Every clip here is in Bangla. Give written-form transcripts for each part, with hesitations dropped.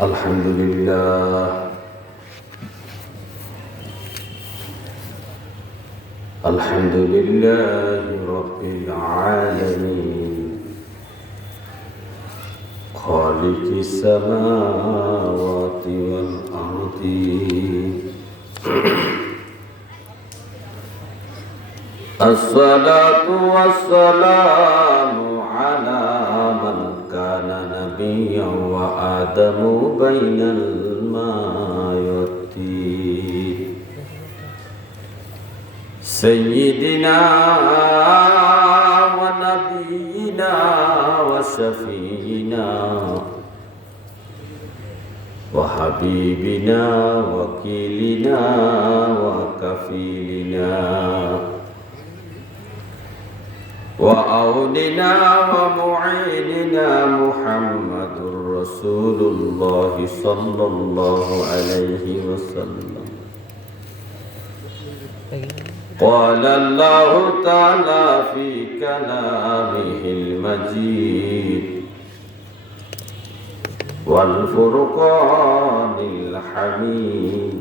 الحمد لله الحمد لله رب العالمين خالق السماوات والأرض الصلاة والسلام على من كان نبيا وآدم بين الماء والطين سيدنا ونبينا وشفينا وحبيبنا وكيلنا وكفيلنا وأولنا ومعيننا محمد رسول الله صلى الله عليه وسلم قال الله تعالى في كلامه المجيد والفرقان الحميد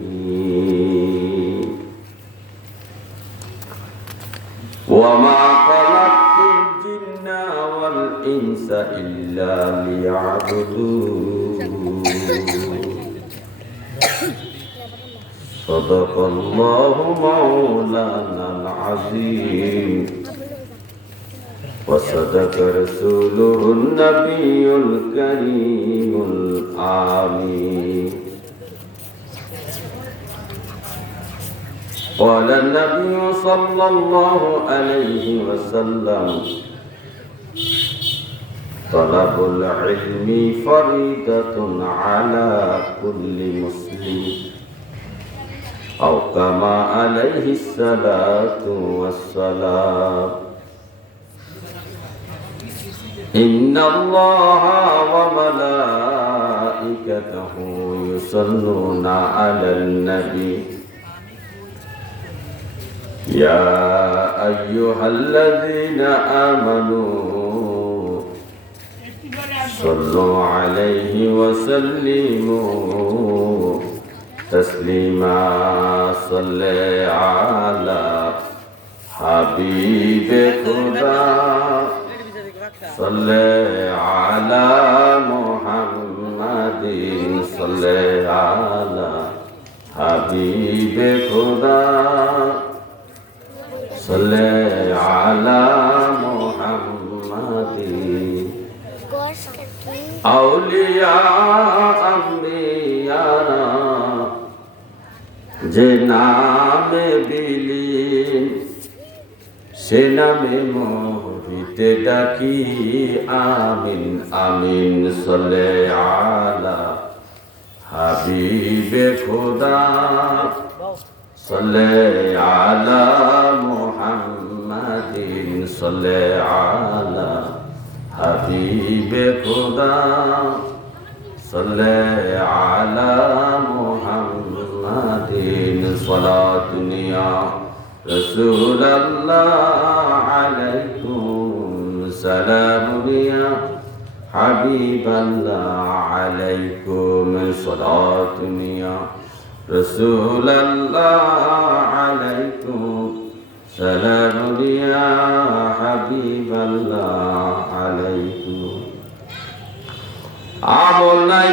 وما خلقت الجن والإنس إلا ليعبدون صدق الله مولانا العظيم وصدق رسوله النبي الكريم الآمين قال النبي صلى الله عليه وسلم طلب العلم فريضة على كل مسلم أو كما عليه الصلاة والسلام إن الله وملائكته يصلون على النبي يا أيها الذين آمنوا صلوا عليه وسلموا تسليما صل على حبيب خدا صل على محمد صل على حبيب خدا صل على محمد أولياء أنبياء যে নামে বিলীন সে নামে মোহিতে ডাকি আমিন আমিন সলে আলা হাবিবে খোদা সলে আলা মুহাম্মাদিন সলে আলা হাবিবে খোদা সলে আলা মুহাম্মাদিন সালাতুন ইয়া রাসূলুল্লাহ আলাইকুম সালামুন ইয়া হাবিবাল্লাহ আলাইকুম সালাতুন ইয়া রাসূলুল্লাহ আলাইকুম সালামুন ইয়া হাবিবাল্লাহ আলাইকুম আমল নাই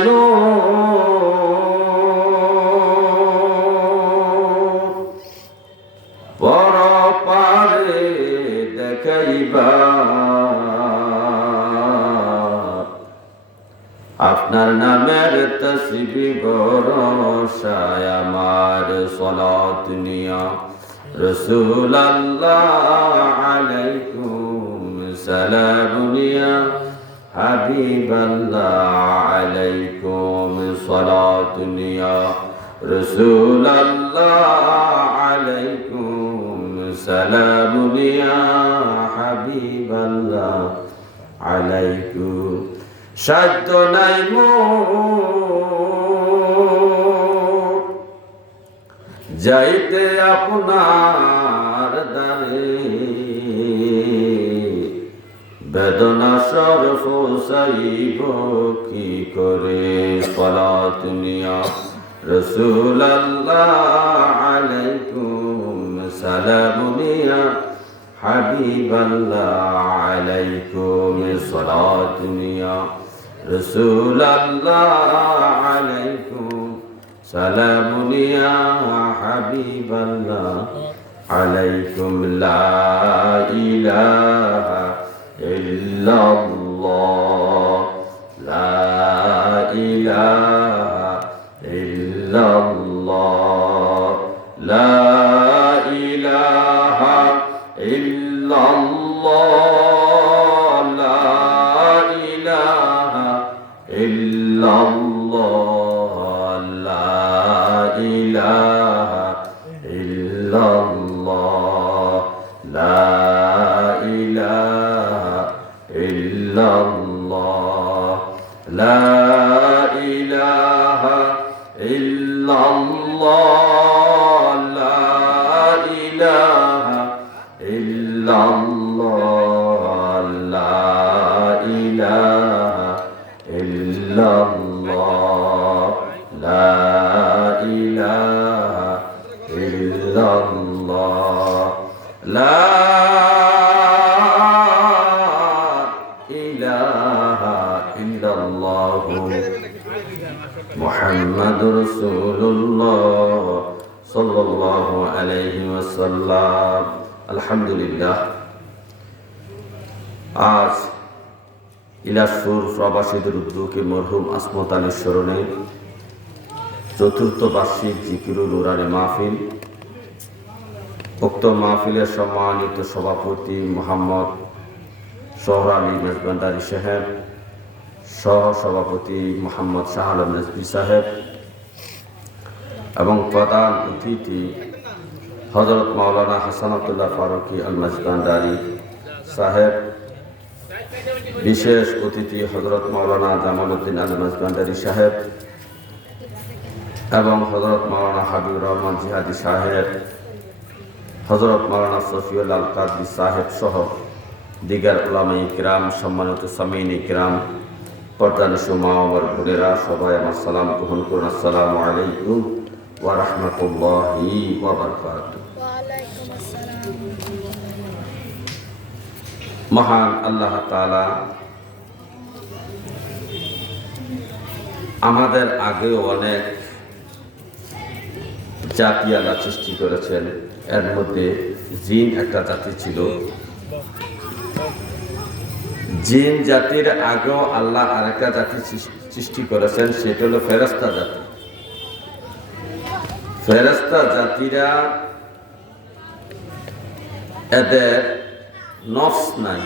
পরপারে দেখাইবা আপনার নামের তসবিহ বরসায় আমার সালাত নিয়া রাসূলুল্লাহ আলাইকুম সালাম নিয়া হাবিবাল্লাহ আলাইকুম সালাত নিয়া রাসূলুল্লাহ আলাইকুম সালাম নিয়া হাবিবাল্লাহ আলাইকুম সাধ্য নাই মোর যাইতে আপনার দ্বারে বেদনা সরফ সাইব কি করে সালাতুনিয়া রাসূলুল্লাহ আলাইকুম সালামুনিয়া হাবিবাল্লাহ আলাইকুম সালাতুনিয়া রাসূলুল্লাহ আলাইকুম সালামুনিয়া হাবিবাল্লাহ আলাইকুম লা ইলাহা ইল্লাল্লাহ লা ইলাহা ইল্লাল্লাহ লা ইলাহা ইল্লাল্লাহ লা ইলাহা ইল্লাল্লাহ লা ইলাহা ইল্লাল্লাহ লা ইলাহা ইল্লাল্লাহ লা ইলাহা ইল্লাল্লাহ লা ইলাহা ইল্লাল্লাহ লা ইলাহা ইল্লাল্লাহ লা ইলাহা ইল্লাল্লাহ লা ইলাহা ইল্লাল্লাহ মুহাম্মাদুর রাসূলুল্লাহ সাল্লাল্লাহু আলাইহি ওয়াসাল্লাম। আলহামদুলিল্লাহ, আজ ইলাসুর প্রবাসীদের উদ্যোগে মরহুম আসমত আলীর স্মরণে চতুর্থ বার্ষিক জিকিরুল নুরানি মাহফিল। উক্ত মাহফিলের সম্মানিত সভাপতি মোহাম্মদ সোহর আলী মেজবান্ডারী সাহেব, সহ সভাপতি মোহাম্মদ শাহ আলম নজবী সাহেব এবং প্রধান অতিথি হযরত মাওলানা হাসান আব্দুল্লাহ ফারুকী আল মেজবান্ডারী সাহেব, বিশেষ অতিথি হযরত মাওলানা জামাল উদ্দিন আল মেজবান্ডারী সাহেব এবং হযরত মাওলানা হাবিবুর রহমান জিহাদি সাহেব, হযরত মাওলানা সফিউল আল কাদরি সাহেব সহ দিগার উলামায়ে কিরাম, সম্মানিত সামিঈন কিরাম, পর্দানিশু মা ও বোনেরা, সবাই আমার সালাম গ্রহণ করুন। আসসালামু আলাইকুম ওয়া রাহমাতুল্লাহি ওয়া বারাকাতুহু। ওয়া আলাইকুম আসসালাম। মহান আল্লাহ তাআলা আমাদের আগেও অনেক জাতি আল্লাহ সৃষ্টি করেছেন। এর মধ্যে জিন একটা জাতি ছিল। জিন জাতির আগেও আল্লাহ আরেকটা জাতি সৃষ্টি করেছেন, সেটা হলো ফেরেশতা জাতি। ফেরেশতা জাতিরা এদের নফস নাই,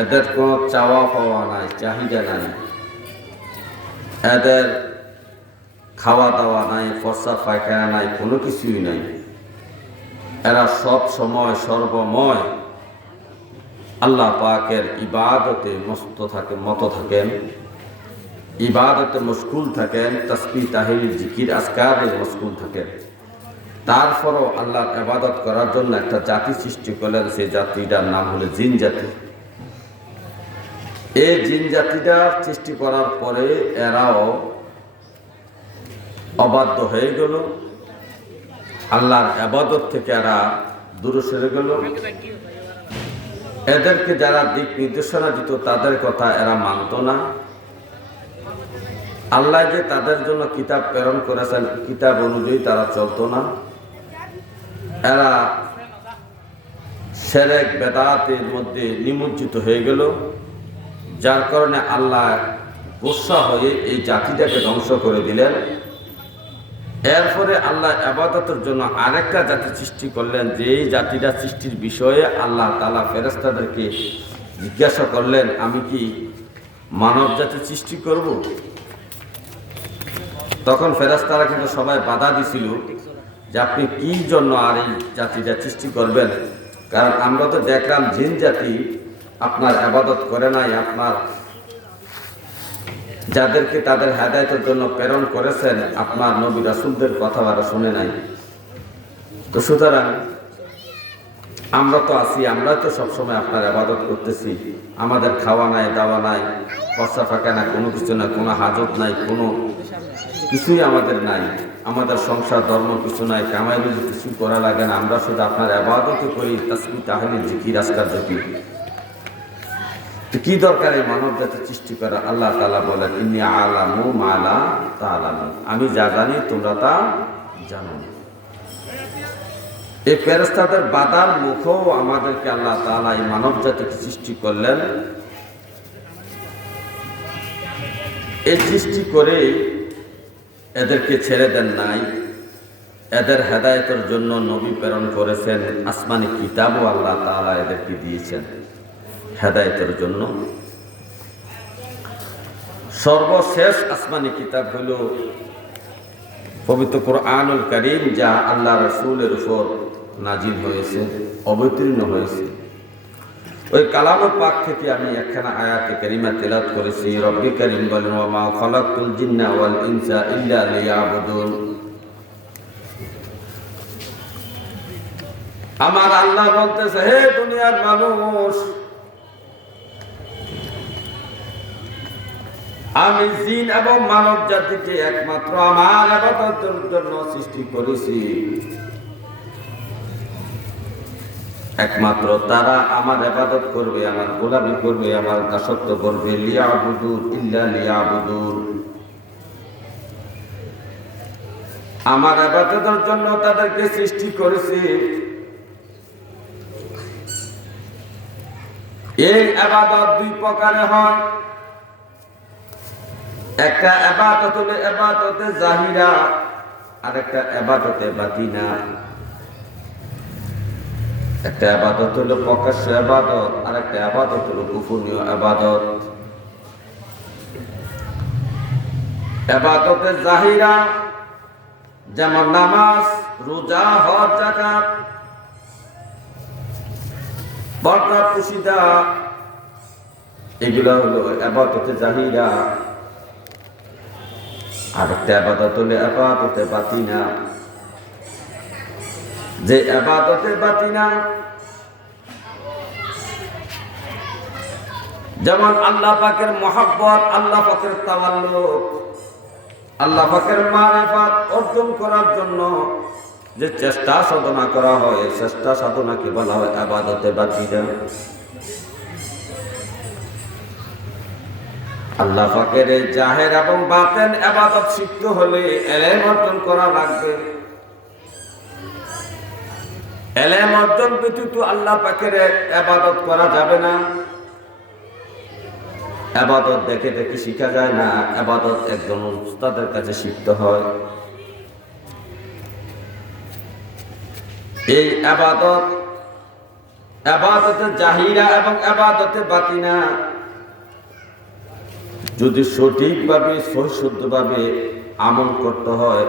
এদের কোনো চাওয়া পাওয়া নাই, চাহিদা নাই, এদের খাওয়া দাওয়া নাই, প্রস্রাব পায়খানা নাই, কোনো কিছুই নাই। এরা সব সময় সর্বময় আল্লাহ পাকের ইবাদতে মত থাকেন, ইবাদতে মশগুল থাকেন, তাসবিহ তাহলিল জিকির আজকারে মশগুল থাকেন। তারপরও আল্লাহর ইবাদত করার জন্য একটা জাতি সৃষ্টি করলেন, সেই জাতিটার নাম হলো জিন জাতি। এই জিন জাতিটা সৃষ্টি করার পরে এরাও অবাধ্য হয়ে গেল, আল্লাহর ইবাদত থেকে এরা দূরে সরে গেল। এদেরকে যারা দিক নির্দেশনা দিত তাদের কথা এরা মানত না। আল্লাহ যে তাদের জন্য কিতাব প্রেরণ করেছেন, কিতাব অনুযায়ী তারা চলতো না। এরা শিরক বেদাতের মধ্যে নিমজ্জিত হয়ে গেল, যার কারণে আল্লাহ গোসা হয়ে এই জাতিটাকে ধ্বংস করে দিলেন। এরপরে আল্লাহ ইবাদতের জন্য আরেকটা জাতি সৃষ্টি করলেন, যে এই জাতিটা সৃষ্টির বিষয়ে আল্লাহ তাআলা ফেরেশতাদেরকে জিজ্ঞাসা করলেন, আমি কি মানব জাতি সৃষ্টি করব? তখন ফেরেশতারা কিন্তু সবাই বাধা দিছিল যে আপনি কি জন্য আর এই জাতিটা সৃষ্টি করবেন, কারণ আমরা তো দেখলাম জিন জাতি আপনার ইবাদত করে নাই, আপনার যাদেরকে তাদের হেদায়েতের জন্য প্রেরণ করেছেন আপনার নবী রাসূলদের কথা তারা শুনে নাই। তো সুতরাং আমরা তো আছি, আমরা তো সবসময় আপনার ইবাদত করতেছি। আমাদের খাওয়া নাই, দাওয়া নাই, পয়সা ফাঁকা না, কোনো কিছু না, কোনো হাজত নাই, কোনো কিছুই আমাদের নাই। আমাদের সংসার ধর্ম কিছু নাই, কামাই রুজি কিছু করা লাগে না। আমরা শুধু আপনার ইবাদত করি, তাসবিহ তাহলিল জিকির আজকার করি। তো কি দরকার এই মানব জাতি সৃষ্টি করা? আল্লাহ তাআলা বলেন, ইন্নী আ'লামু মা লা তা'লামুন, আমি যা জানি তোমরা তা জানো না। এই ফেরেশতাদের বাধার মুখেও আমাদেরকে আল্লাহ তাআলা এই মানব জাতিকে সৃষ্টি করলেন। এই সৃষ্টি করে এদেরকে ছেড়ে দেন নাই, এদের হেদায়েতের জন্য নবী প্রেরণ করেছেন, আসমানি কিতাবও আল্লাহ তাআলা এদেরকে দিয়েছেন হেদায়েতের জন্য। সর্বশেষ আসমানি কিতাব হলো পবিত্র কুরআনুল কারীম, যা আল্লাহ রাসূলের উপর নাজিল হয়েছে, অবতীর্ণ হয়েছে। ওই কালামুল পাক থেকে আমি একখানা আয়াতে কারিমা তেলাওয়াত করেছি। রব্বি কারীম বলেন, ওয়া মা খালাকতুল জিন্না ওয়াল ইনসা ইল্লা লিয়াবুদুন। আমার আল্লাহ বলতেছে, হে দুনিয়ার মানুষ, আমি জিন এবং মানব জাতিকে একমাত্র আমার ইবাদতের জন্য সৃষ্টি করেছি। একমাত্র তারা আমার ইবাদত করবে, আমার গোলামি করবে, আমার দাসত্ব করবে। লিয়াবুদুন ইল্লা লিয়াবুদুন, আমার ইবাদতের জন্য তাদেরকে সৃষ্টি করেছি। এই ইবাদত দুই প্রকারের হয়। একটা ইবাদত হলো ইবাদতে জাহিরা, আর একটা ইবাদতে বাতিনা। একটা ইবাদত হলো প্রকাশ্য ইবাদত, আর একটা ইবাদত হলো গোপনীয় ইবাদত। ইবাদতে জাহিরা যেমন নামাজ, রোজা, হজ, যাকাত, বরকত, পুশিদা, এগুলো হলো ইবাদতে জাহিরা। আর একটা ইবাদত হলো ইবাদতে বাতিনা। যে ইবাদতে বাতিনা, যেমন আল্লাহ পাকের মহব্বত, আল্লাহ পাকের তাওয়াল্লুক, আল্লাহ পাকের মারিফাত অর্জন করার জন্য যে চেষ্টা সাধনা করা হয়, চেষ্টা সাধনাকে বলা হয় ইবাদতে বাতিনা। আল্লাহ পাকের এই জাহের এবং বাতেন ইবাদত শিখতে হলে ইলম অর্জন করা লাগবে। ইলম অর্জন ব্যতীত আল্লাহ পাকের ইবাদত করা যাবে না। ইবাদত দেখে দেখে শিখা যায় না, ইবাদত একজন উস্তাদের কাছে শিখতে হয়। এই ইবাদত, ইবাদতে জাহিরা এবং ইবাদতে বাতিনা যদি সঠিকভাবে সহিষ্ণুভাবে আমল করতে হয়,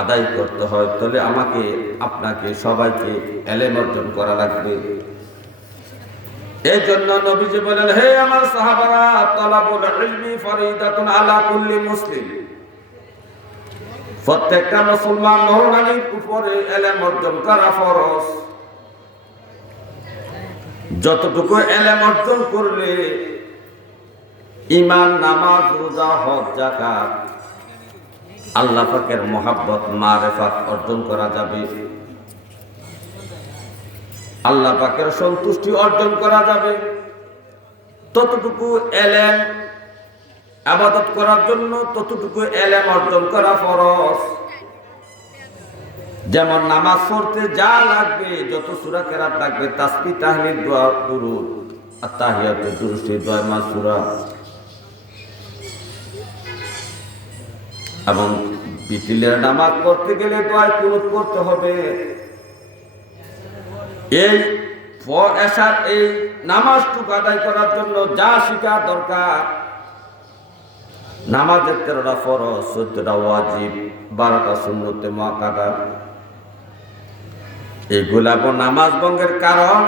আদায় করতে হয়, তাহলে আমাকে আপনাকে সবাইকে ইলম অর্জন করা লাগবে। এই জন্য নবীজি বলেন, হে আমার সাহাবারা, তালাবুল ইলমি ফরিদাতুন আলা কুল্লি মুসলিম, প্রত্যেকটা মুসলমান নরনারীর উপরে ইলম অর্জন করা ফরজ। যতটুকু ইলম অর্জন করলে ঈমান, নামাজ, রোজা, হজ, যাকাত, আল্লাহ পাকের মহব্বত, মারিফাত অর্জন করা যাবে, আল্লাহ পাকের সন্তুষ্টি অর্জন করা যাবে। ততটুকু ইলম ইবাদত করার জন্য ততটুকু ইলম অর্জন করা ফরজ। যেমন নামাজ পড়তে যা লাগবে, যত সূরা কেরাত লাগবে, তাসবিহ, তাহলিল, দোয়া, দুরূদ, আত-তাহিয়াত, দুরূদ, দোয়া, মাসুরা, এবং বিকেলের নামাজ পড়তে গেলে দোয়া কুনুত করতে হবে। এই এশার এই নামাজটুকু আদায় করার জন্য যা শিখা দরকার, নামাজের 13টা ফরজ, 14টা ওয়াজিব, 12টা সুন্নতে মুআক্কাদা, এগুলা নামাজ ভঙ্গের কারণ।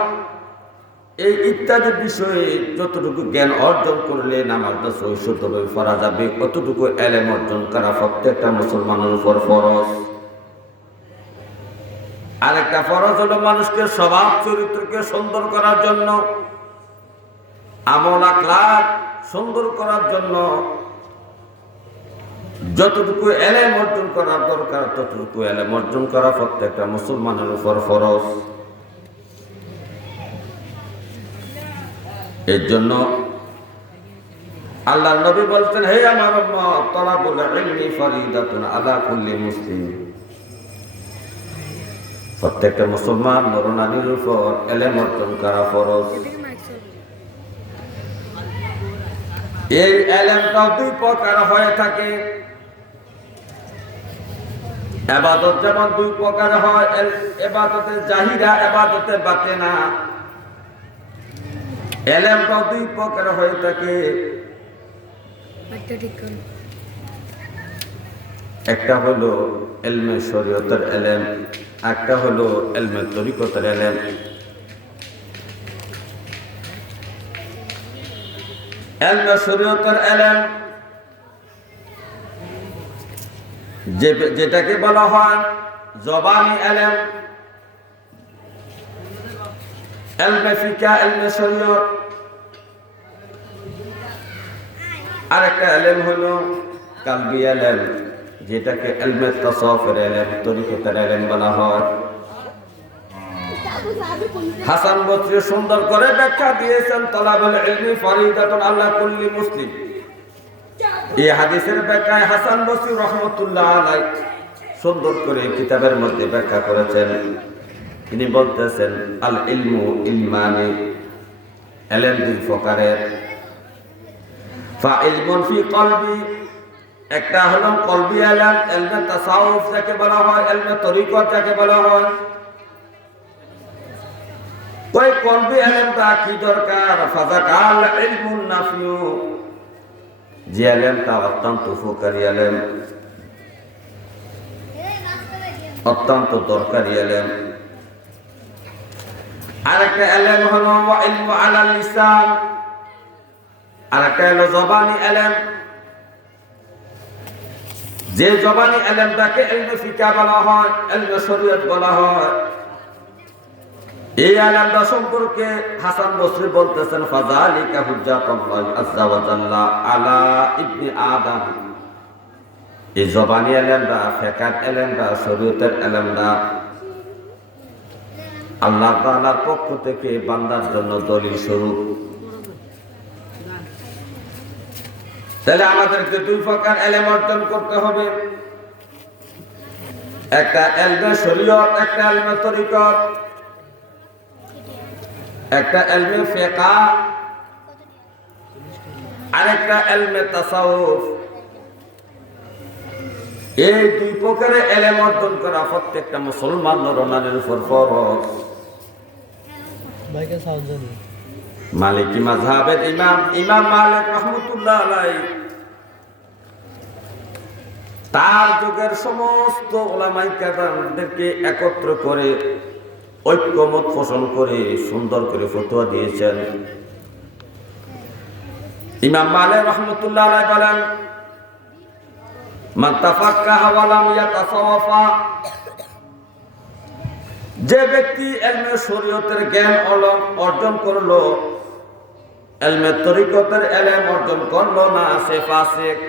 এই ইত্যাদি বিষয়ে যতটুকু জ্ঞান অর্জন করলে নামাজটা সহিষ্ণুভাবে পড়া যাবে, অতটুকু ইলম অর্জন করা প্রত্যেকটা মুসলমানের উপর ফরজ। আরেকটা ফরজ হলো মানুষকে স্বভাব চরিত্রকে সুন্দর করার জন্য, আমল আখলাক সুন্দর করার জন্য যতটুকু এলেম অর্জন করার দরকার ততটুকু এলেম অর্জন করা প্রত্যেকটা মুসলমানের উপর ফরজ। এর জন্য আল্লাহর নবী বলছেন, হে আমার উম্মত, তালাবুল ইলমি ফরিদাতুন আলা কুল্লি মুসলিম। প্রত্যেকটা মুসলমান নর-নারীর উপর এলেম অর্জন করা ফরজ। এই এলেমটা দুই প্রকার হয়ে থাকে। ইবাদত যেমন দুই প্রকার হয়, ইবাদতে জাহিরা, ইবাদতে বাতিনা। এলেমটা দুই প্রকার হয়ে থাকে। একটা হলো ইলমে শরীয়তের এলেম, একটা হলো ইলমে তরিকতের এলেম। ইলমে শরীয়তের এলেম যেটাকে বলা হয় জবানি এলেম, ইলমে ফিকহ, ইলমে শরীয়ত। আরেকটা এলেম হলো কালবি এলেম, যেটাকে ইলমে তাসাউফের এলেম, তরিকতের এলেম বলা হয়। হাসান বসরি সুন্দর করে ব্যাখ্যা দিয়েছেন, তালাবুল ইলমি ফরিদাতুন আলা কুল্লি মুসলিম। এই হাদিসের ব্যাখ্যায় হাসান বসরি রাহমাতুল্লাহ আলাইহি সুন্দর করে কিতাবের মধ্যে ব্যাখ্যা করেছেন। তিনি বলতেছেন, আল ইলমু ইলমানি, এলেম দুই প্রকারের। ফা ইলমুন ফি কলবি, একটা হলো কলবি এলেম, ইলমে তাসাউফ যাকে বলা হয়, ইলমে তরিকত যাকে বলা হয়। ওই কলবি এলেমটা কি দরকার? ফাযাকাল ইলমুন নাফিউ, যে এলেমটা অত্যন্ত উপকারী এলেম, অত্যন্ত দরকারি এলেম। আরেকটা এলেম হলো ইলমু আলাল লিসান, আরেকটা হলো জবানি এলেম। যে জবানি এলেমটাকে ইলমে ফিকহ বলা হয়, ইলমে শরীয়ত বলা হয়। এই এলেমটা সম্পর্কে হাসান বসরি বলতেছেন, ফাযালিকা হুজ্জাতুল্লাহি আযজা ওয়া জাল্লা আলা ইবনি আদম। এই জবানি এলেমটা, ফিকহের এলেমটা, শরীয়তের এলেমটা আল্লাহ তাআলার পক্ষ থেকে বান্দার জন্য দলিল স্বরূপ। তাহলে আমাদেরকে দুই প্রকার এলেম অর্জন করতে হবে, একটা ইলমে শরীয়ত, একটা ইলমে তরিকত, একটা ইলমে ফিকহ, আরেকটা ইলমে তাসাউফ। এই দুই প্রকারের এলেম অর্জন করা প্রত্যেকটা মুসলমান নর-নারীর উপর ফরজ। মালিকি মাযহাবের ইমাম মালিক রাহমাতুল্লাহ আলাইহি তার যুগের সমস্ত উলামায়ে কেরামদেরকে একত্র করে ঐক্যমত পোষণ করে সুন্দর করে ফতোয়া দিয়েছেন। ইমাম মালিক রাহমাতুল্লাহ আলাইহি বলেন, মান তাফাক্কাহা ওয়া লাম ইয়াতাসাওয়াফা, যে ব্যক্তি ইলমে শরীয়তের জ্ঞান অর্জন করলো, ইলমে তরিকতের ইলম অর্জন করলো না, সে ফাসিক।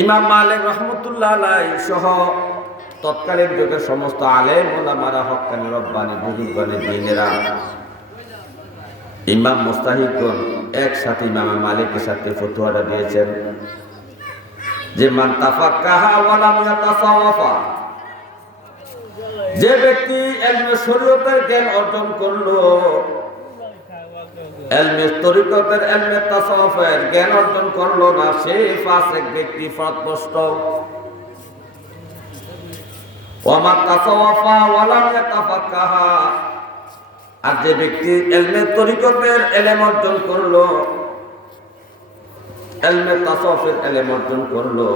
ইমাম মালিক রাহমাতুল্লাহ আলাইহি সহ তৎকালীন যুগের সমস্ত আলেম ওলামারা, হক্কানি রব্বানি বুজুর্গানে দ্বীনেরা, ইমাম মুজতাহিদগণ একসাথে ইমাম মালিকের সাথে ফতোয়াটা দিয়েছেন যে মান তাফাক্কাহা ওয়া লাম ইয়াতাসাওয়াফা, যে ব্যক্তি ইলমে শরীয়তের জ্ঞান অর্জন করলো, ইলমে তরিকতের, ইলমে তাসাউফের জ্ঞান অর্জন করলো না, সে ফাসিক ব্যক্তি, পথভ্রষ্ট। ওয়া মান তাসাওয়াফা ওয়া লাম ইয়াতাফাক্কাহা, আর যে ব্যক্তি ইলমে তরিকতের ইলম অর্জন করলো, ইলমে তাসাউফের ইলম অর্জন করলো,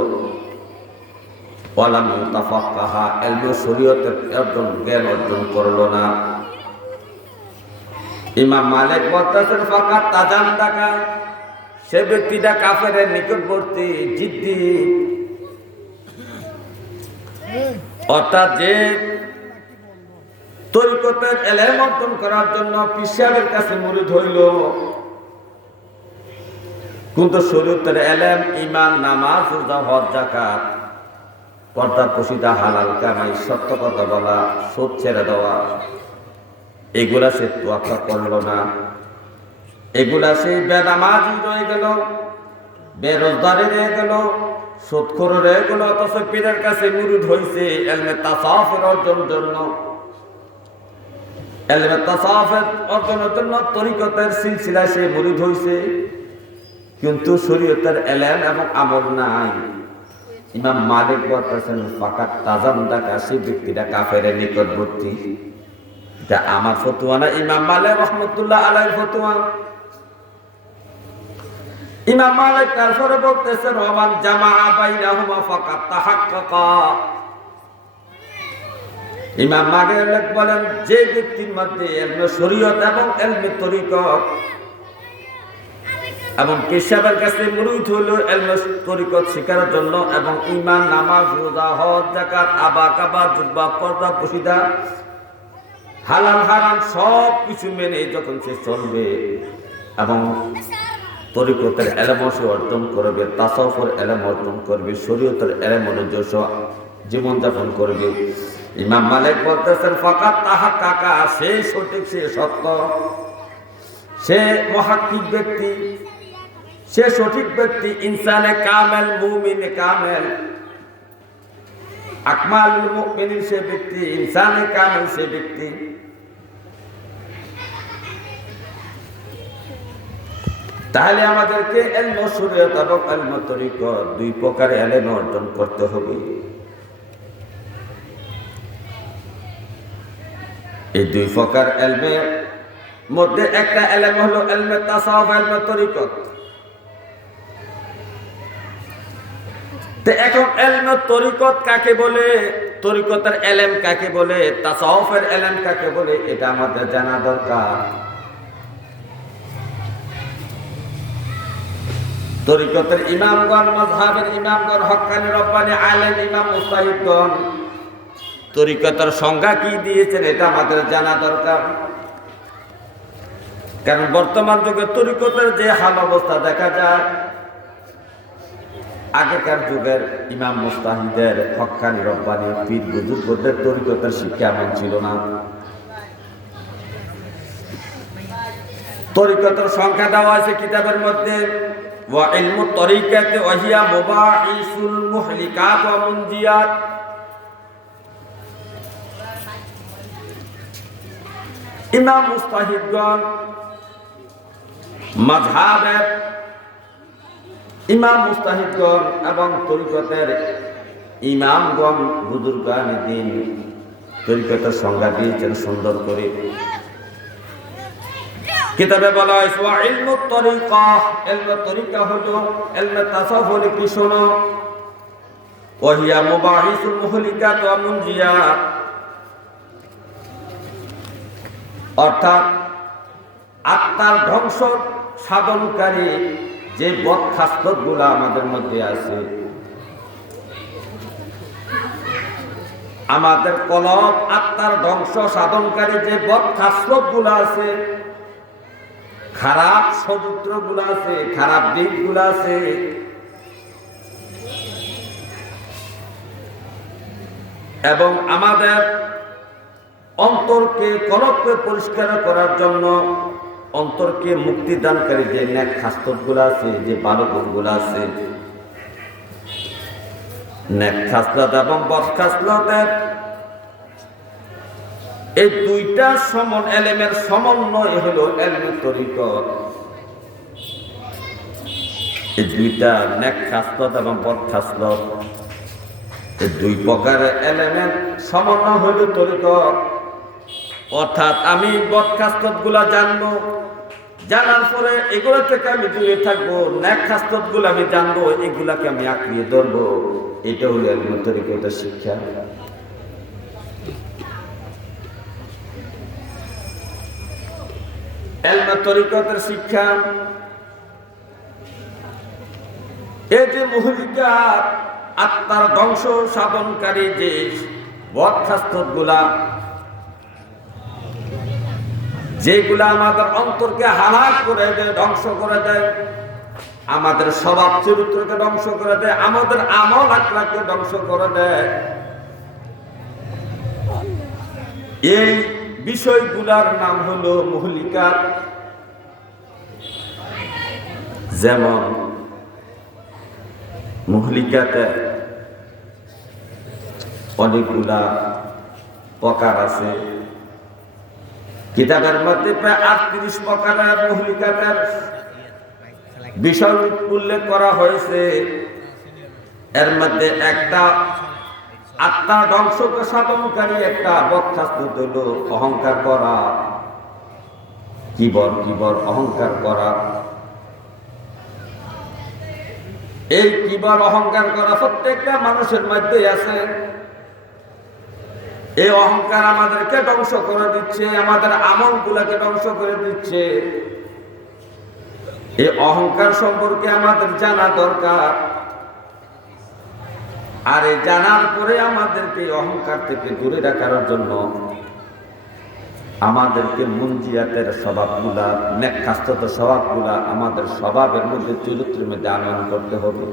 ওয়া লাম ইয়াতাফাক্কাহা, ইলমে শরীয়তের জ্ঞান অর্জন করলো না, ইমাম মালিক বলতেছেন ফাকাত তাজান্দাকা, সে ব্যক্তিটা কাফেরের নিকটবর্তী, জিদ্দি। অর্থাৎ যে তরিকতের এলেম অর্জন করার জন্য পীর সাহেবের কাছে মুরিদ হইল, কিন্তু শরীয়তের এলেম, ঈমান, নামাজ, রোজা, হজ, যাকাত, পর্দা প্রসিদা, হালাল কামাই, সত্য কথা বলা, সুদ ছেড়ে দেওয়া, এগুলা সে তোয়াক্কা করলো না। এগুলা সে বেনামাজি রয়ে গেল, বেরোজগারি রয়ে গেল, সুদখোর রয়ে গেল, অথচ পীরের কাছে মুরিদ হইছে ইলমে তাসাউফের অর্জনের জন্য। ইলমে তাসাউফের অর্জনের জন্য তরিকতের সিলসিলায় সে মুরিদ হইছে, কিন্তু শরীয়তের এলেম এবং আমল নাই। ইমাম মালিক বলতেছেন ফাকাত তাজান্দাকা, সেই ব্যক্তিটা কাফেরের নিকটবর্তী। এটা আমার ফতোয়া না, ইমাম মালিক রাহমাতুল্লাহ আলাইহির ফতোয়া। ইমাম মালিক তারপরে বলতেছেন ওমান জামাআ বাইনাহুমা ফাকাত তাহাক্কাকা। ইমাম মালিক বলেন যে ব্যক্তির মধ্যে ইলমে শরীয়ত এবং ইলমে তরিকত এবং পীর সাহেবের কাছে মুরিদ হইল ইলমে তরিকত শিখার জন্য, এবং ঈমান, নামাজ, রোজা, হজ, যাকাত, আবা কাবা, জুব্বা, পর্দা প্রসিদা, হালাল হারাম সব কিছু মেনে যখন সে চলবে এবং তরিকতের এলেম অর্জন করবে, তাসাউফের এলেম অর্জন করবে, শরীয়তের এলেম অনুযায়ী জীবনযাপন করবে, ইমাম মালিক বলতেছেন ফাকাত তাহাক্কাকা, সে সঠিক, সে সত্য, সে মুহাক্কিক ব্যক্তি, সে সঠিক ব্যক্তি, ইনসানে কামেল, মুমিনে কামেল, আকমালুল মুমিনিন সে ব্যক্তি, ইনসানে কামেল সে ব্যক্তি। তাহলে আমাদেরকে ইলমে শরীয়ত এবং ইলমে তরিকত দুই প্রকার এলেম অর্জন করতে হবে। এই দুই প্রকার ইলমের মধ্যে একটা এলেম হলো ইলমে তাসাউফ, ইলমে তরিকত। তো এখন ইলমে তরিকত কাকে বলে, তরিকতের এলেম কাকে বলে, তাসাউফের এলেম কাকে বলে, এটা আমাদের জানা দরকার। তরিকতের ইমামগণ, মাযহাবের ইমামগণ, হক্কানি রব্বানি আলেম ইমাম মুজতাহিদগণ তরিকতের সংজ্ঞা কি দিয়েছেন এটা আমাদের জানা দরকার। কারণ বর্তমান যুগে তরিকতের যে হাল অবস্থা দেখা যায়, আগেকার যুগের ইমাম মুজতাহিদের, হক্কানি রব্বানি পীর বুজুর্গদের তরিকতের শিক্ষা এমন ছিল না। তরিকতের সংখ্যা দেওয়া আছে কিতাবের মধ্যে, ওয়া ইলমু তরিকাতে ওয়াহিয়া মুবাহিসুল মুহলিকাত ওয়া মুনজিয়াত। ইমাম মুজতাহিদগণ, মাযহাবের ইমাম মুজতাহিদগণ এবং তরিকতের ইমামগণ, বুজুর্গানে দ্বীন তরিকতের সংজ্ঞা দিয়েছেন সুন্দর করে। কিতাবে বলা হয়েছে ওয়া ইলমু তরিকা, ইলমে তরিকা হলো ইলমে তাসাউফ হলো কি শোনো, ওয়াহিয়া মুবাহিসুল মুহলিকাত ওয়া মুনজিয়াত, অর্থাৎ আত্মার ধ্বংস সাধনকারী যে বদখাসলতগুলো আমাদের মধ্যে আছে, আমাদের কলব আত্মার ধ্বংস সাধনকারী যে বদখাসলতগুলো আছে, খারাপ চরিত্রগুলো আছে, খারাপ দিকগুলো আছে, এবং আমাদের অন্তরকে, কলবকে পরিষ্কার করার জন্য অন্তরকে মুক্তি দানকারী যে নেক খাসলতগুলো আছে, যে ভালো গুণগুলো আছে, নেক খাসলত এবং বদ খাসলতের এই দুইটা এলেমের সমন্বয় হলো ইলমে তরিকত। এই দুইটা নেক খাসলত এবং বদ খাসলত, এই দুই প্রকার এলেমের সমন্বয় হলো তরিকত। অর্থাৎ আমি বদ খাসলতগুলা জানবো, জানার পরে এগুলো থেকে আমি দূরে থাকবো, নেক খাসলতগুলো আমি জানবো, এগুলাকে আমি আঁকড়িয়ে ধরবো। এটা হলো ইলমে তরিকতের শিক্ষা। ইলমে তরিকতের শিক্ষা, এই যে মুহলিকাত আত্মার ধ্বংস সাধনকারী যে বদখাস্তগুলা, যেগুলা আমাদের অন্তরকে হালাক করে দেয়, ধ্বংস করে দেয়, আমাদের স্বভাব চরিত্রকে ধ্বংস করে দেয়, আমাদের আমল আখলাককে ধ্বংস করে দেয়, এই বিষয়গুলার নাম হলো মুহলিকাত। যেমন মুহলিকাতে অনেকগুলা প্রকার আছে। কিতাবের মধ্যে প্রায় 38 প্রকারের মুহলিকাতের বিষয় উল্লেখ করা হয়েছে। এর মধ্যে একটা আত্মা ধ্বংসকে সাধনকারী একটা বদখাস্ত হল অহংকার করা, কিবর অহংকার করা। এই কিবর অহংকার করা প্রত্যেকটা মানুষের মধ্যে আছে। এই অহংকার আমাদেরকে ধ্বংস করে দিচ্ছে, আমাদের আমলগুলোকে ধ্বংস করে দিচ্ছে। এই অহংকার সম্পর্কে আমাদের জানা দরকার। আর এই জানার পরে আমাদেরকে অহংকার থেকে দূরে রাখার জন্য আমাদেরকে মুনজিয়াতের স্বভাবগুলা, নেককাস্তত স্বভাবগুলা আমাদের স্বভাবের মধ্যে, চরিত্রের মধ্যে আনয়ন করতে হবে।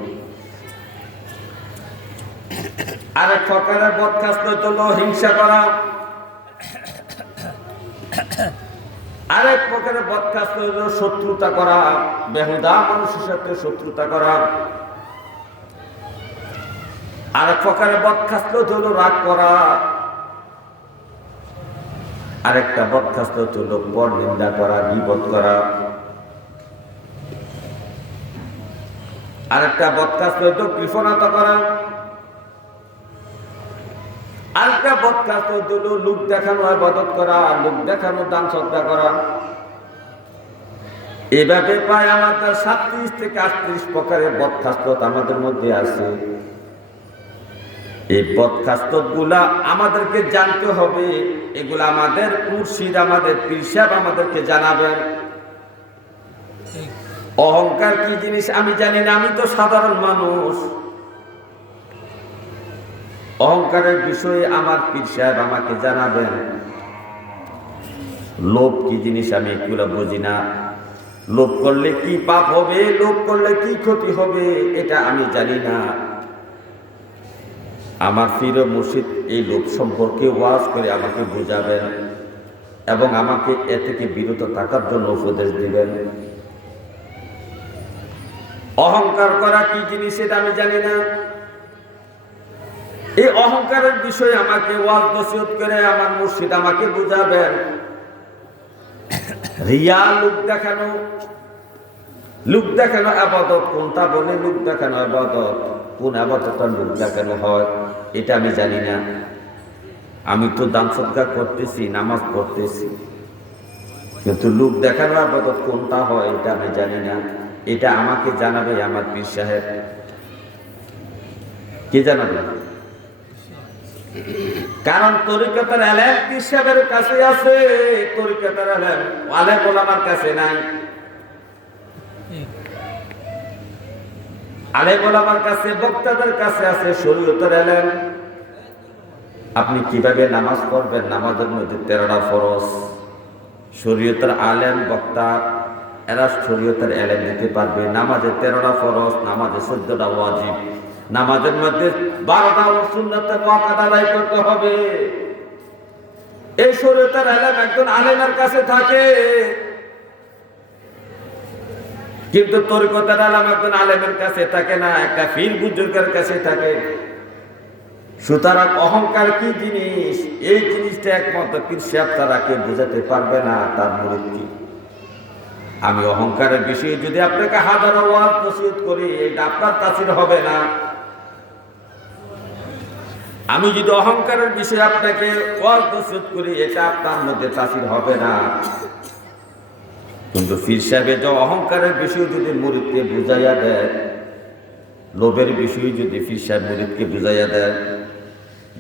আরেক প্রকারের বদখাস্ত হলো হিংসা করা। আরেক প্রকারের বদখাস্ত হলো শত্রুতা করা, বেহুদা মানুষের সাথে শত্রুতা করা। আরেক প্রকারের বদখাস্ত হলো রাগ করা। আরেকটা বদখাস্ত হলো পর নিন্দা করা, গীবত করা। আরেকটা বদখাস্ত হলো কৃপণতা করা। আরেকটা বদখাস্ত হলো লোক দেখানো, ইবাদত করা, লোক দেখানো, দান সদকা করা। এভাবে প্রায় আমাদের 37 থেকে 38 প্রকারের বদখাস্ত আমাদের মধ্যে আছে। এই বদখাস্তগুলা আমাদেরকে জানতে হবে। এগুলা আমাদের মুর্শিদ, আমাদের পীর সাহেব আমাদেরকে জানাবেন। অহংকার কি জিনিস আমি জানি না, আমি তো সাধারণ মানুষ। অহংকারের বিষয়ে আমার পীর সাহেব আমাকে জানাবেন। লোভ কি জিনিস আমি এগুলো বুঝি না। লোভ করলে কি পাপ হবে, লোভ করলে কি ক্ষতি হবে, এটা আমি জানি না। আমার পীর মুর্শিদ এই লোভ সম্পর্কে ওয়াজ করে আমাকে বুঝাবেন এবং আমাকে এ থেকে বিরত থাকার জন্য উপদেশ দিবেন। অহংকার করা কি জিনিস এটা আমি জানি না। এই অহংকারের বিষয়ে আমাকে ওয়াজ নসিহত করে আমার মুর্শিদ আমাকে বুঝাবেন। রিয়া, লোক দেখানো ইবাদত কোনটা বলে, লোক দেখানো ইবাদত কোন ইবাদতটা লোক দেখানো হয় এটা আমি জানি না। আমি তো দান সদকা করতেছি, নামাজ পড়তেছি, কিন্তু লোক দেখানো ইবাদত কোনটা হয় এটা আমি জানি না। এটা আমাকে জানাবে আমার পীর সাহেব। কে জানাবে? কারণ তরিকতের এলেম পীর সাহেবের কাছে আছে, তরিকতের এলেম আলেম ওলামার কাছে নাই। আলেম ওলামার কাছে, বক্তাদের কাছে আছে শরীয়তের এলেম। আপনি কিভাবে নামাজ পড়বেন, নামাজের মধ্যে 13টা ফরজ। শরীয়তের আলেম বক্তা এরা শরীয়তের এলেম দিতে পারবে। নামাজে 13টা ফরজ, নামাজে 14টা ওয়াজিব, নামাজের মধ্যে 12টা সুন্নাত মুআক্কাদা আদায় করতে হবে। এই শরীয়তের এলেম একজন আলেমের কাছে থাকে, কিন্তু তরিকতের এলেম একজন আলেমের কাছে থাকে না, একটা পীর বুজুর্গের কাছে থাকে। সুতরাং অহংকার কি জিনিস, এই জিনিসটা একমাত্র পীর সাহেব ছাড়া কেউ বোঝাতে পারবে না তার মুরিদ কি। আমি অহংকারের বিষয়ে যদি আপনাকে হাজারো ওয়াজ নসিহত করি, এটা আপনার তাসির হবে না। আমি যদি অহংকারের বিষয়ে আপনাকে ওয়াজ নসিহত করি, এটা আপনার মধ্যে তাসির হবে না। কিন্তু পীর সাহেব যে অহংকারের বিষয় যদি মুরিদকে বুঝাইয়া দেয়, লোভের বিষয় যদি পীর সাহেব মুরিদকে বুঝাইয়া দেয়,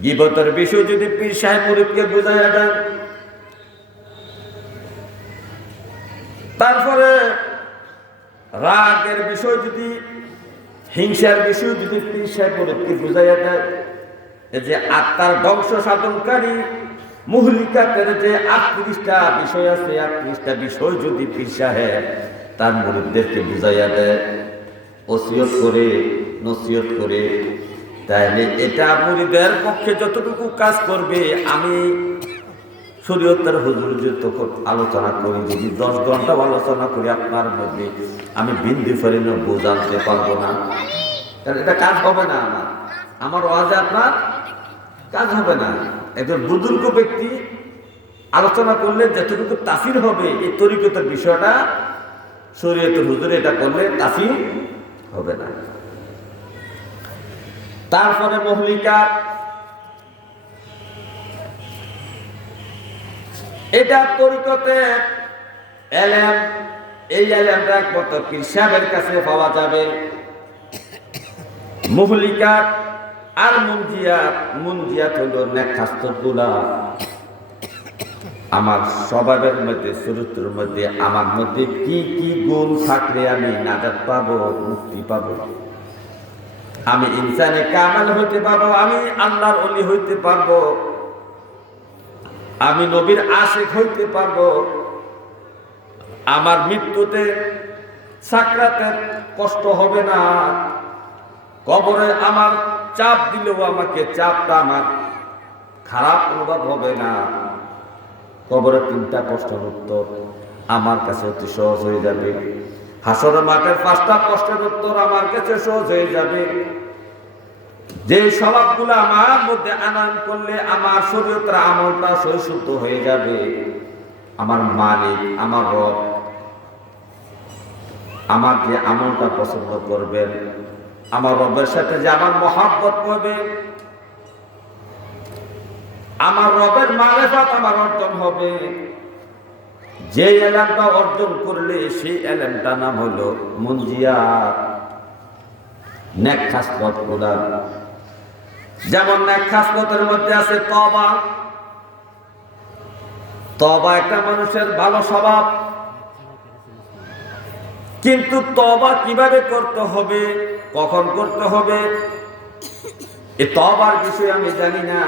গীবতের বিষয় যদি পীর সাহেব মুরিদকে বুঝাইয়া দেন, তারপরে রাগের বিষয় যদি হিংসার বিষয় যদি পীর সাহেব মুরিদকে বুঝাইয়া দেয়, এই যে আত্মার ধ্বংস সাধনকারী মুহলিকাতের যে 38টা বিষয় আছে, 38টা বিষয় যদি পীর সাহেব তার মুরিদদেরকে বুঝাইয়া দেয়, ওসিয়ত করে, নসিহত করে, তাহলে এটা মুরিদের পক্ষে যতটুকু কাজ করবে। আমি শরীয়তের হুজুর যে তখন আলোচনা করি, যদি 10 ঘন্টা আলোচনা করি আপনার মধ্যে, আমি বিন্দু ফেরিনো বোঝাতে পারবো না, তাহলে এটা কাজ হবে না। আমার ওয়াজে আপনার কাজ হবে না। একজন বুজুর্গ ব্যক্তি আলোচনা করলে যতটুকু তাফসীর হবে, এই তরিকতের বিষয়টা শরীয়তের হুজুর এটা করলে তাফসীর হবে না। তারপরে মহলিকা, এটা তরিকতে এলেম, এই এলেমটা একমাত্র পীর সাহেবের কাছে পাওয়া যাবে। মুহলিকাত আর মুনজিয়াত হলো নেকখাস্তগুলা আমার স্বভাবের মধ্যে, চরিত্রের মধ্যে, আমার মধ্যে কি কি গুণ থাকলে আমি নাজাত পাবো, মুক্তি পাবো, আমি ইনসানে কামাল হইতে পারবো, আমি আল্লাহর ওলি হইতে পারবো, আমি নবীর আশিক হইতে পারবো, আমার মৃত্যুতে সাকরাতের কষ্ট হবে না, কবরে আমার চাপ দিলেও আমাকে চাপটা আমার খারাপ অনুভব হবে না, কবরের 3টা প্রশ্নের উত্তর আমার কাছে অতি সহজ হয়ে যাবে, হাসরের মাঠের 5টা প্রশ্নের উত্তর আমার কাছে সহজ হয়ে যাবে। যে স্বভাবগুলো আমার মধ্যে আনয়ন করলে আমার শরীয়তের আমলটা সহিষ্ণু হয়ে যাবে, আমার মালিক, আমার রব আমার যে আমলটা পছন্দ করবেন, আমার রবের সাথে যে আমার মহব্বত করবে, আমার রবের মারিফাত আমার অর্জন হবে। যে এলেমটা অর্জন করলে সেই এলেমটা নাম হলো মুনজিয়াত, নেক খাসলত গুলা। যেমন নেক খাসলতের মধ্যে আছে তওবা। তওবা একটা মানুষের ভালো স্বভাব, কিন্তু তওবা কিভাবে করতে হবে, কখন করতে হবে, এই তওবার বিষয়ে আমি জানি না।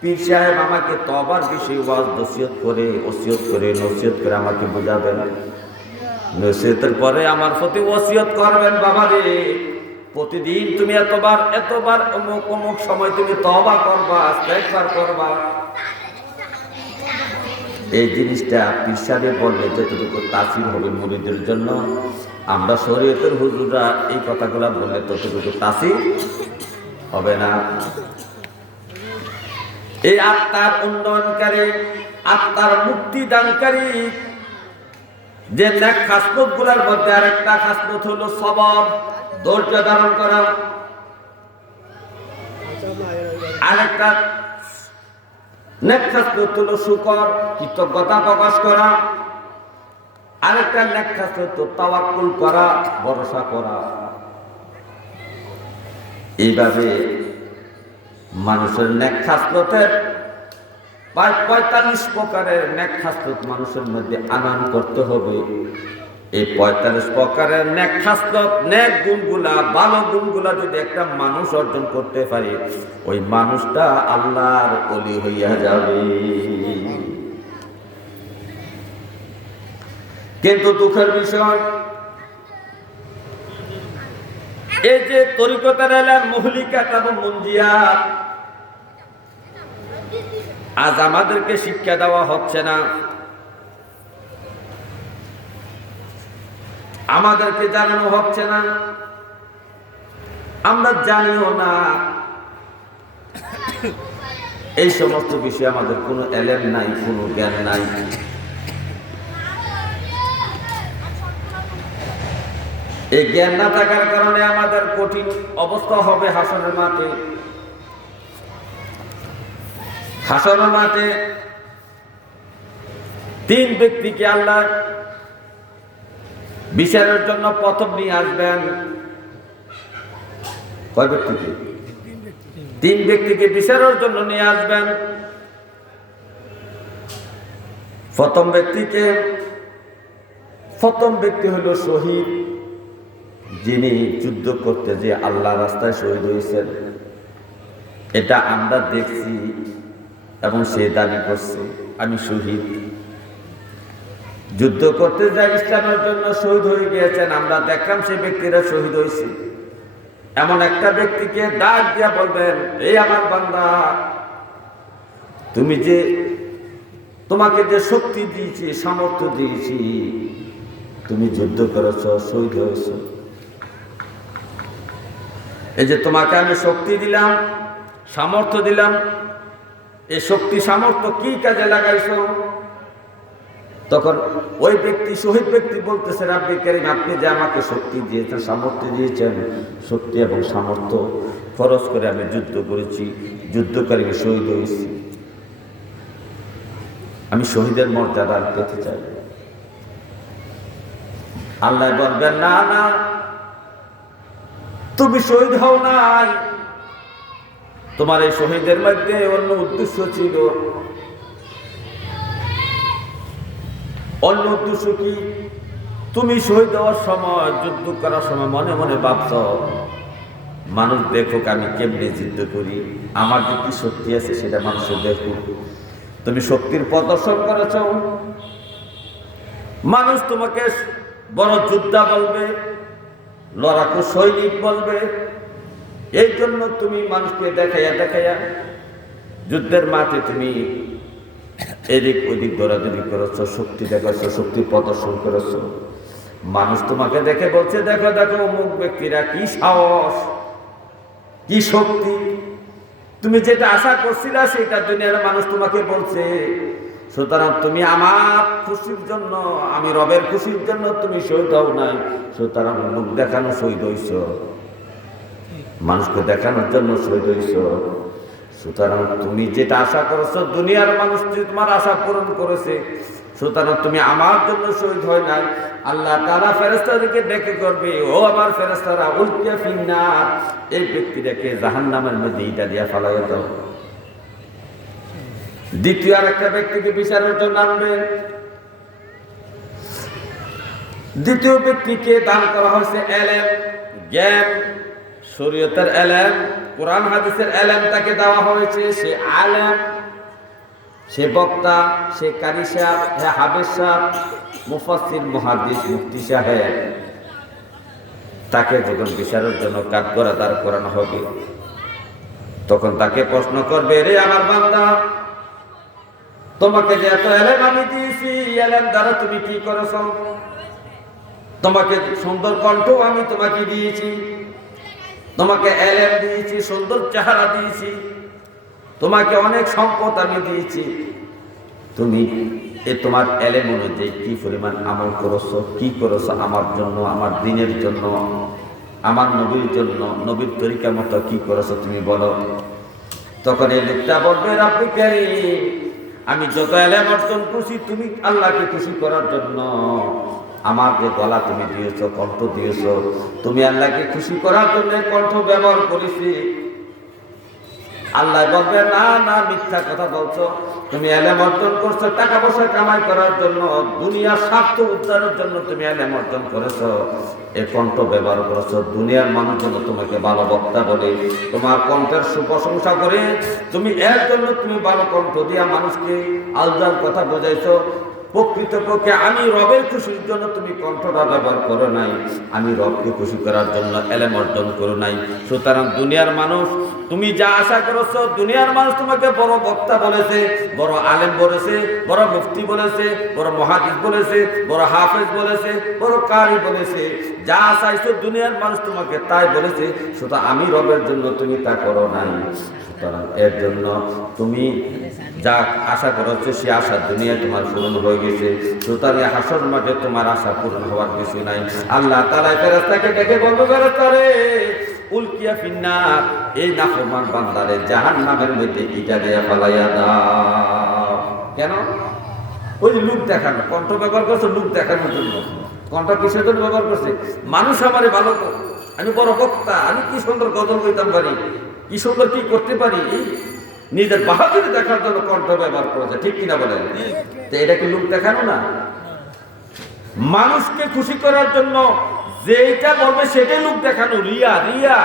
পীর সাহেব আমাকে তওবার বিষয়ে ওয়াজ নসিহত করে, ওসিয়ত করে, নসিহত করে আমাকে বোঝাবেন। নসিহতের পরে আমার প্রতি ওসিয়ত করবেন, বাবা রে প্রতিদিন তুমি এতবার অমুক সময় তুমি তওবা করবা, ইস্তেগফার করবা। এই জিনিসটা পীর সাহেব বললে যতটুকু তাসির হবে মুরিদের জন্য, আমরা শরীয়তের হুজুররা এই কথাগুলো বললে ততটুকু তাসির হবে না। এই আত্মার উন্নয়নকারী, আত্মার মুক্তি দানকারী যে নেক খাসলত গুলার মধ্যে আরেকটা খাসলত হলো সবর, ধৈর্য ধারণ করা। আরেকটা নেক খাসলত হলো শুকর, কৃতজ্ঞতা প্রকাশ করা। আরেকটা নেক খাসলত হলো তাওয়াক্কুল করা, ভরসা করা। এইভাবে মানুষের নেক খাসলতের 45 প্রকারের নেক খাসলত মানুষের মধ্যে আনয়ন করতে হবে। এই 45 প্রকারের নেক খাসলত, নেক গুণগুলা, ভালো গুণগুলা যদি একটা মানুষ অর্জন করতে পারে, ওই মানুষটা আল্লাহর ওলি হইয়া যাবে। কিন্তু দুঃখের বিষয়, এই যে তরিকতের এলেম, মুহলিকাত এবং মুনজিয়াত, আজ আমাদেরকে শিক্ষা দেওয়া হচ্ছে না, আমাদেরকে জানানো হচ্ছে না, আমরা জানিও না। এই সমস্ত বিষয়ে আমাদের কোনো এলেম নাই, কোনো জ্ঞান নাই। এই জ্ঞান না থাকার কারণে আমাদের কঠিন অবস্থা হবে হাসরের মাঠে। হাসরের মাঠে 3 ব্যক্তিকে আল্লাহ বিচারের জন্য প্রথম নিয়ে আসবেন। কয় ব্যক্তিকে? 3 ব্যক্তিকে বিচারের জন্য নিয়ে আসবেন। প্রথম ব্যক্তি হলো শহীদ, যিনি যুদ্ধ করতে যে আল্লাহ রাস্তায় শহীদ হয়েছেন, এটা আমরা দেখছি এবং সে দাবি করছে আমি শহীদ। যুদ্ধ করতে যায় ইসলামের জন্য শহীদ হয়ে গিয়েছেন, আমরা দেখলাম সে ব্যক্তিরা শহীদ হয়েছে। এমন একটা ব্যক্তিকে ডাক দিয়া বলবেন, এই আমার বান্দা, তুমি যে তোমাকে যে শক্তি দিয়েছি, সামর্থ্য দিয়েছি, তুমি যুদ্ধ করেছ, শহীদ হয়েছ। এই যে তোমাকে আমি শক্তি দিলাম, সামর্থ্য দিলাম, এই শক্তি সামর্থ্য কি কাজে লাগাইছ? তখন ওই ব্যক্তি, শহীদ ব্যক্তি বলতেছে, রাব্বি কারীম, আপনি যে আমাকে শক্তি দিয়েছেন, সামর্থ্য দিয়েছেন, শক্তি এবং সামর্থ্য খরচ করে আমি যুদ্ধ করেছি, যুদ্ধ করে আমি শহীদ হয়েছি। আমি শহীদের মর্যাদা পেতে চাই। আল্লাহ বলবেন, না না, তুমি শহীদ হও নাই, তোমার এই শহীদের মধ্যে অন্য উদ্দেশ্য ছিল। অন্য উদ্দেশ্য কি? তুমি শহীদ হওয়ার সময়, যুদ্ধ করার সময় মনে মনে ভাবছ, মানুষ দেখুক আমি কেমনে যুদ্ধ করি, আমার যে কি শক্তি আছে সেটা মানুষের দেখুক। তুমি শক্তির প্রদর্শন করেছ, মানুষ তোমাকে বড় যোদ্ধা বলবে, লড়াকু সৈনিক বলবে। এই জন্য তুমি মানুষকে দেখাইয়া দেখাইয়া যুদ্ধের মাঠে তুমি এদিক ওদিক দৌড়াদৌড়ি করেছ, শক্তি দেখাচ্ছ, শক্তি প্রদর্শন করেছ। মানুষ তোমাকে দেখে বলছে, দেখো দেখো অমুক ব্যক্তিরা কি সাহস, কি শক্তি। তুমি যেটা আশা করছিলা সেটা দুনিয়ার মানুষ তোমাকে বলছে। সুতরাং তুমি আমার খুশির জন্য, আমি রবের খুশির জন্য তুমি শহীদ হও নাই, সুতরাং মুখ দেখানো শহীদ হইছ, মানুষকে দেখানোর জন্য শহীদ হইছ। সুতরাং তুমি যেটা আশা করেছো, দুনিয়ার মানুষ তোমার আশা পূরণ করেছে, সুতরাং তুমি আমার জন্য শহীদ হয় নাই। আল্লাহ তাআলা ফেরেশতাদেরকে ডেকে করবে, ও আমার ফেরেশতারা, উলকিয়া ফিন্নার, এই ব্যক্তিটাকে জাহান্নামের মধ্যে ইটা দিয়া ফালাইয়া দাও। দ্বিতীয় আর একটা ব্যক্তিকে বিচারের জন্য আনবে। দ্বিতীয় ব্যক্তিকে দান করা হয়েছে এলেম, জ্ঞান, শরীয়তের এলেম, কোরআন হাদিসের এলেম তাকে দেওয়া হয়েছে। সে আলেম, সে বক্তা, সে কারি সাহেব, হে হাফেজ সাহেব, মুফাসসির, মুহাদ্দিস, মুফতি সাহেব। তাকে যখন বিচারের জন্য কাঠগড়া দাঁড় করানো হবে, তখন তাকে প্রশ্ন করবে, রে আমার বান্দা, তোমাকে যে এত এলেম আমি দিয়েছি, এলেম দ্বারা তুমি কি করেছ? তোমাকে সুন্দর কণ্ঠ আমি তোমাকে দিয়েছি, তোমাকে এলেম দিয়েছি, সুন্দর চেহারা দিয়েছি, তোমাকে অনেক সম্পদ আমি দিয়েছি, তুমি তোমার এলেম অনুযায়ী কি পরিমাণ আমল করেছো, কি করেছো আমার জন্য, আমার দিনের জন্য, আমার নবীর জন্য, নবীর তরিকা মতো কি করেছো তুমি বলো। তখন এই লোকটা বলবে, রাব্বি কারীম, আমি যত এলেম অর্জন করছি তুমি আল্লাহকে খুশি করার জন্য। আমার যে গলা তুমি দিয়েছো, কণ্ঠ দিয়েছো, তুমি আল্লাহকে খুশি করার জন্য কণ্ঠ ব্যবহার করেছি। আল্লাহ বলবে, না না, মিথ্যা কথা বলছো, তুমি এলেম অর্জন করছো টাকা পয়সা কামাই করার জন্য, দুনিয়ার স্বার্থ উদ্ধারের জন্য তুমি এলেম অর্জন করেছো, এই কণ্ঠ ব্যবহার করেছো দুনিয়ার মানুষ যেন তোমাকে ভালো বক্তা বলে, তোমার কণ্ঠের সুপ্রশংসা করে, তুমি এর জন্য তুমি ভালো কণ্ঠ দিয়া মানুষকে আলজাল কথা বোঝাইছো। প্রকৃতপক্ষে আমি রবের খুশির জন্য তুমি কণ্ঠটা ব্যবহার করো নাই, আমি রবকে খুশি করার জন্য এলেম অর্জন করো নাই। সুতরাং দুনিয়ার মানুষ তুমি যা আশা করেছো, দুনিয়ার মানুষ তোমাকে বড় বক্তা বলেছে, বড় আলেম বলেছে, বড় মুফতি বলেছে, বড় মুহাদ্দিস বলেছে, বড় হাফেজ বলেছে, বড় কারি বলেছে, যা চাইছো দুনিয়ার মানুষ তোমাকে তাই বলেছে। সুতরাং আমি রবের জন্য তুমি তা করো নাই, সুতরাং এর জন্য তুমি যা আশা করেছো সে আশা দুনিয়া তোমার পূরণ হয়ে গেছে। সুতরাং হাসর মাঠে তোমার আশা পূরণ হওয়ার কিছু নাই। আল্লাহ তাআলা ফেরেশতাকে ডেকে বলবে, ফেরেশতা রে, উলকিয়া ফিন্নার, এই নাফরমান বান্দারে জাহান্নামের মধ্যে ইটা দিয়ে ফালাইয়া দাও। কেন? ওই লোক দেখানো, কণ্ঠ ব্যবহার করছে লোক দেখানোর জন্য। কণ্ঠ কিসের জন্য ব্যবহার করছে? মানুষ আমারে ভালো, আমি বড় বক্তা, আমি কি সুন্দর গজল বইতাম পারি, কি সুন্দর কি করতে পারি, নিজের বাহাদুরি দেখার জন্য কণ্ঠ ব্যবহার করেছে। ঠিক কিনা বলেন? তো এটা কি লোক দেখানো না? মানুষকে খুশি করার জন্য যে এটা বলবে সেটাই লোক দেখানো, রিয়া রিয়া।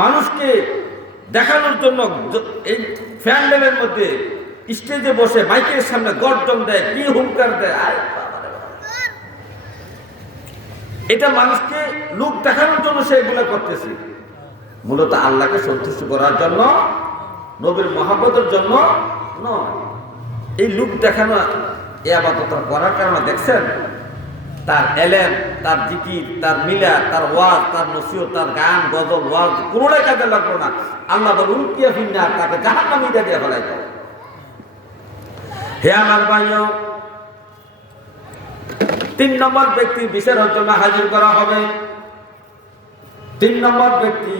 মানুষকে দেখানোর জন্য এই প্যান্ডেলের মধ্যে স্টেজে বসে মাইকের সামনে গর্জন দেয়, কি হুঙ্কার দেয়, এটা মানুষকে লোক দেখানোর জন্য সে এগুলো করতেছে। মূলত আল্লাহকে সন্তুষ্ট করার জন্য, নবীর মহব্বতের জন্য নয়। এই লোক দেখানো এই আবাদত করার কারণে দেখছেন তার এলেম, তার জিকির, তার মিলা, তার ওয়াজ, তার নসিহত, তার গান, গজল, ওয়াজ কোনোটাই কাজে লাগলো না। আল্লাহ বলে উল্টিয়া ফিন্নার, তাকে জাহান্নামীটা দিয়ে ফেলাই দাও। হে আমার ভাইও, 3 নম্বর ব্যক্তি বিচারের জন্য হাজির করা হবে। 3 নম্বর ব্যক্তি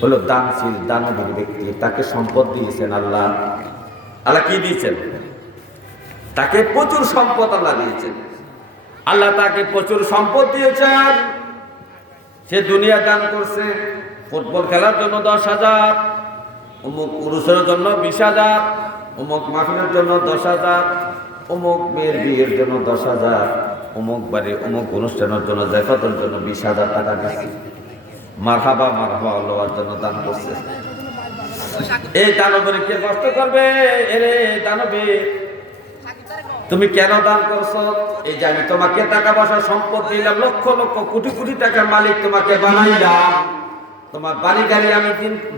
হলো দানশীল, দানবীর ব্যক্তি। তাকে সম্পদ দিয়েছেন আল্লাহ। আল্লাহ কি দিয়েছেন? তাকে প্রচুর সম্পদ আল্লাহ দিয়েছেন। আল্লাহ তাকে প্রচুর সম্পদ দিয়েছেন। সে দুনিয়া দান করছে। ফুটবল খেলার জন্য 10,000, অমুক পুরুষের জন্য 20,000, অমুক মাহফিলের জন্য 10,000, অমুক মেয়ের বিয়ের জন্য 10,000, অমুক বাড়ি অমুক অনুষ্ঠানের জন্য জাকাতের জন্য 20,000 টাকা দিচ্ছে। মারহাবা মারহাবা আল্লাহর জন্য দান করছে। এই দানবের কে কষ্ট করবে? এরে দানবে, তুমি কেন দান করছো? এই যে আমি তোমাকে টাকা পয়সা সম্পদ দিলাম, লক্ষ লক্ষ কোটি কোটি টাকার মালিক তোমাকে বানাইলাম, তোমার বাড়ি গাড়ি আমি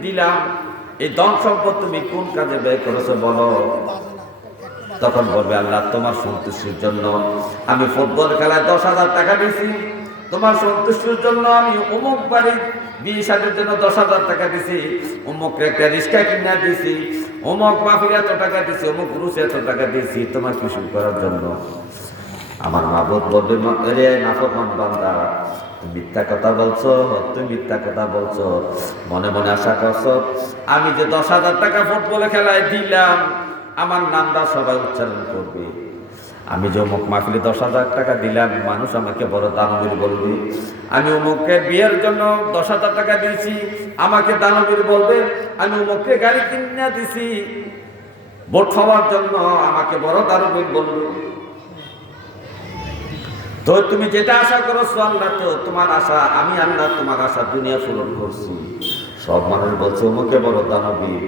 দিলাম, এই ধন সম্পদ তুমি কোন কাজে ব্যয় করেছো বলো? তখন বলবে আল্লাহ তোমার সন্তুষ্টির জন্য আমি ফুটবল খেলায় 10,000 টাকা দিয়েছি, তোমার সন্তুষ্টির জন্য আমি অমুক বাড়ির 20,000 জন্য 10,000 টাকা দিছি, অমুক একটা রিক্সা কিনা দিছি, অমুক মাহফিলে এত টাকা দিছি, অমুক রুচে এত টাকা দিয়েছি তোমার কিছু করার জন্য। আমার মাবুদ বলবে রে নাফরমান বান্দা, তুমি মিথ্যা কথা বলছো, তুমি মিথ্যা কথা বলছো, মনে মনে আশা করছো আমি যে 10,000 টাকা ফুটবলে খেলায় দিলাম আমার নামটা সবাই উচ্চারণ করবে। আমি যে অমুক মাহফিলে 10,000 টাকা দিলাম মানুষ আমাকে বড় দানবীর বলবে। আমি অমুকের বিয়ের জন্য 10,000 টাকা দিয়েছি, আমাকে দানবীর বলবে। আমি অমুককে গাড়ি কিনে দিছি ভোট খাওয়ার জন্য, আমাকে বড় দানবীর বলবে। তো তুমি যেটা আশা করছো আল্লাহ তো তোমার আশা, আমি আল্লাহ তোমার আশা দুনিয়া পূরণ করছি। সব মানুষ বলছে অমুকে বড় দানবীর,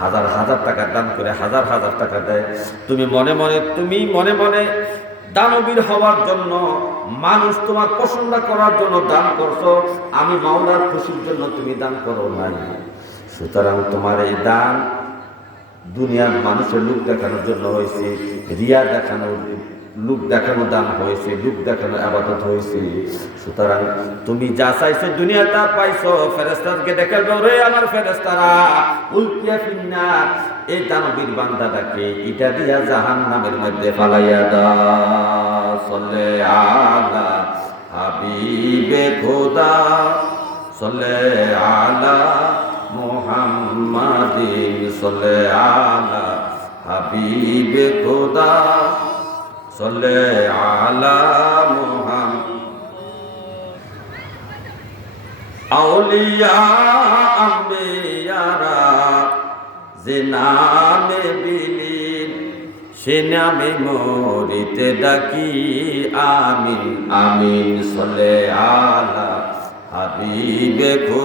হাজার হাজার টাকা দান করে হাজার হাজার টাকা দেয়। তুমি মনে মনে দানবীর হওয়ার জন্য, মানুষ তোমার পছন্দ করার জন্য দান করছো, আমি মাওলার খুশির জন্য তুমি দান করো নাই। সুতরাং তোমার এই দান দুনিয়ার মানুষের লোক দেখানোর জন্য হয়েছে, রিয়া দেখানোর লোক দেখানো দান হয়েছে, লোক দেখানো ইবাদত হয়েছে। সুতরাং তুমি যা চাইছো দুনিয়া তা পাইছো। ফেরেশতাকে দেখে রে আমার ফেরেশতারা উলকিয়া ফিন্নার, এই দানবীর বান্দাটাকে ইটা দিয়া জাহান্নামের মধ্যে ফালাইয়া দাও। সাল্লে আলা হাবিবে খোদা, সাল্লে আলা মুহাম্মাদিন, সাল্লে আলা হাবিবে খোদা, সাল্লে আলা মুহাম্মাদ। আউলিয়া আম্বিয়ারা যে নামে বিলীন, সে নামে মরিতে ডাকি আমিন আমিন। সাল্লে আলা হাবিবে খোদা।